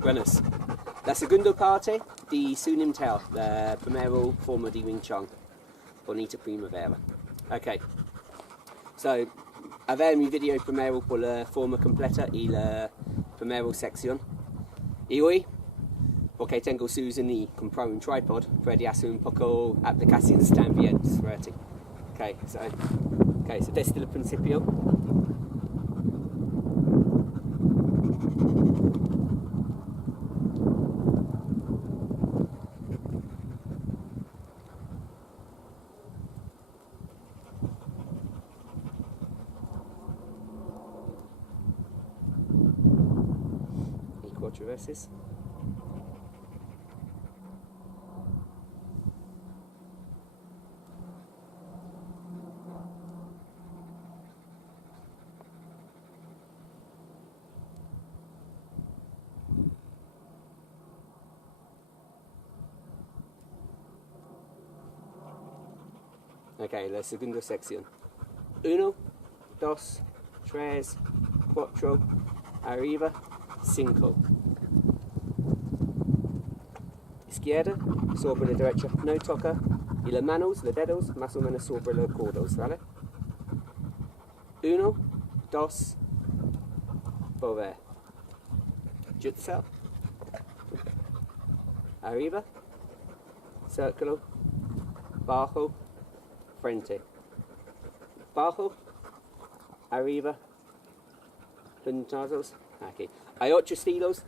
Buenas. La segunda parte di Siu Lim Tao, la primera forma di Wing Chun. Bonita primavera. Ok. So, a ver mi video primero por la forma completa y la primera sección. Y hoy, porque tengo Susan y comprar un tripod, puede hacer un poco aplicaciones también. Ok, so desde el principio. Y 4 veces. Ok, la segunda sección. 1, 2, 3, 4, arriba, 5. Izquierda sobre la derecha, no toca. Y las manos, los dedos, más o menos sobre los codos, ¿vale? 1, 2, volver. Jutsu. Arriba, círculo, bajo, frente. Bajo, arriba, puñetazos. Aquí. Hay 8 estilos.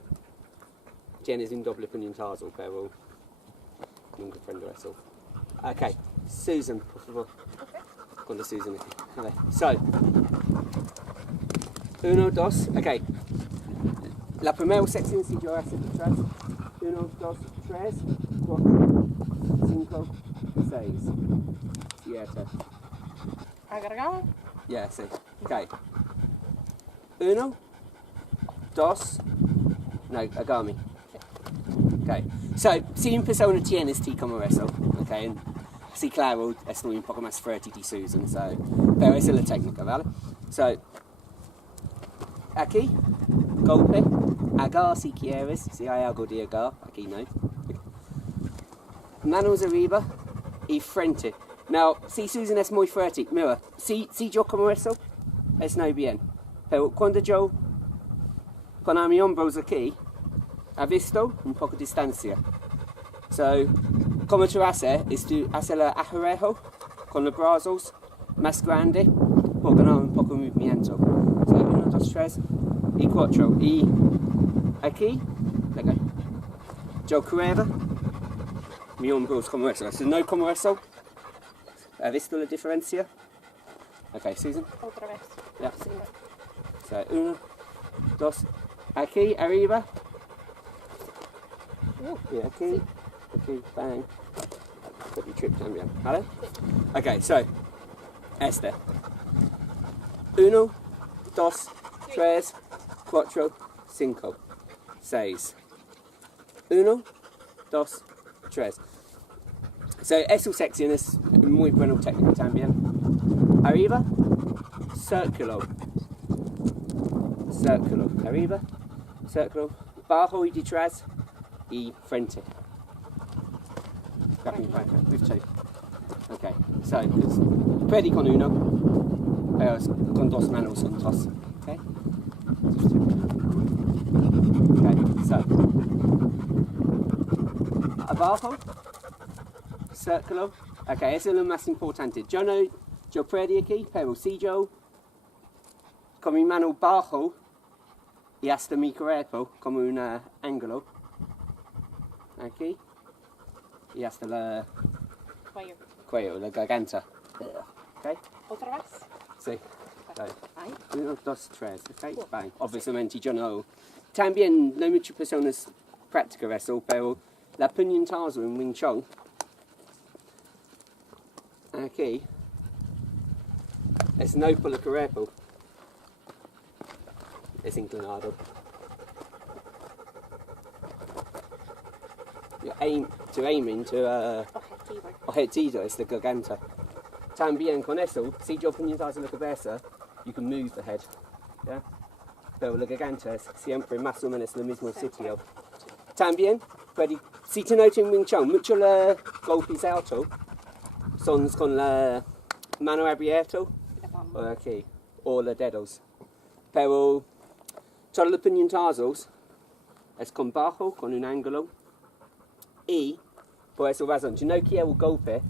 Tienes un doble puñetazo, pero nunca prendo eso. Ok, Susan, por favor. Okay. Cuando Susan aquí. Vale. So, 1, 2, ok. La primera sección si yo hago atrás. 1, 2, 3, 4, 5, 6. 7. ¿Agregado? Yeah, sí. Ok. 1, 2, no, agami. Ok. So, si una persona tiene este como eso, ok, sí, claro, estoy un poco más fuerte de Susan, so, pero esa es la técnica, ¿vale? So, aquí, golpe, agar si quieres, si hay algo de agar, aquí no. Manos arriba y frente. Now, si Susan es muy fuerte, mira, si yo como eso, es no bien. Pero cuando yo pongo mis hombros aquí, ha visto un poco de distancia. So, como tú haces, es tú haces el ajerejo con los brazos más grande por ganar un poco de movimiento. So, 1, 2, 3 y 4. Y aquí, yo creo, mis hombros como eso. Si no como eso, ¿ha visto la diferencia? Ok, Susan. Otra vez. Yeah. Sí, no. So, 1, 2, aquí, arriba. Y aquí, Sí. aquí, bang. Put your trip también, ¿vale? Ok, so, este. 1, 2, 3, 4, 5, 6. 1, 2, 3. So, esa sección es muy buena técnica también. Arriba, círculo. Círculo. Arriba, círculo. Bajo y detrás y frente. With 2. Okay, so, puede con uno, pero con 2 manos juntos. Okay? Okay, so. Abajo. Círculo. Ok, eso es lo más importante. Yo puedo aquí, pero si yo con mi mano bajo y hasta mi cuerpo como un ángulo, aquí, y hasta la cuello, la garganta. Ok, ¿Otra vez? sí. Ahí. 1, 2, 3, ok, bye. Obviamente yo no. También no muchas personas practican eso, pero la puñetazo en Wing Chun, aquí, es no por el cuerpo, es inclinado. Aiming to objetivo es la garganta. También con eso, si yo puñetazo la cabeza, you can move the head. Yeah? pero la garganta es siempre más o menos el mismo sitio. También, si te notas en Wing Chun, mucho los golpes altos son con la mano abierta aquí, o los dedos. Pero todos los puñetazos es con bajo, con un ángulo, y por esa razón, yo no quiero golpe,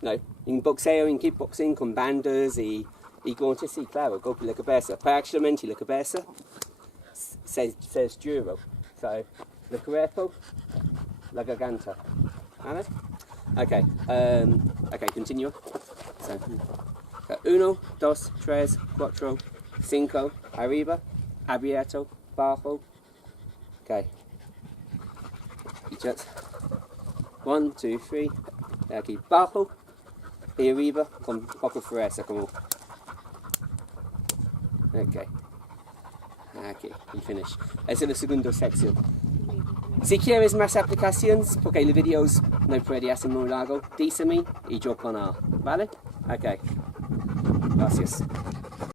no, en boxeo, en kickboxing, con bandas y guantes, sí, claro, golpe la cabeza, pero actualmente la cabeza se es duro, so, el cuerpo, la garganta, ¿vale? Ok, continúo. So, 1, 2, 3, 4, 5, arriba, abierto, bajo. Ok. Y just 1, 2, 3. Aquí, bajo y arriba con poco fuerza, como. Ok. Aquí, y finish. Esa es la segunda sección. Si quieres más aplicaciones, porque los videos no pueden hacer muy largo, díseme y yo con A, ¿vale? Ok. Gracias.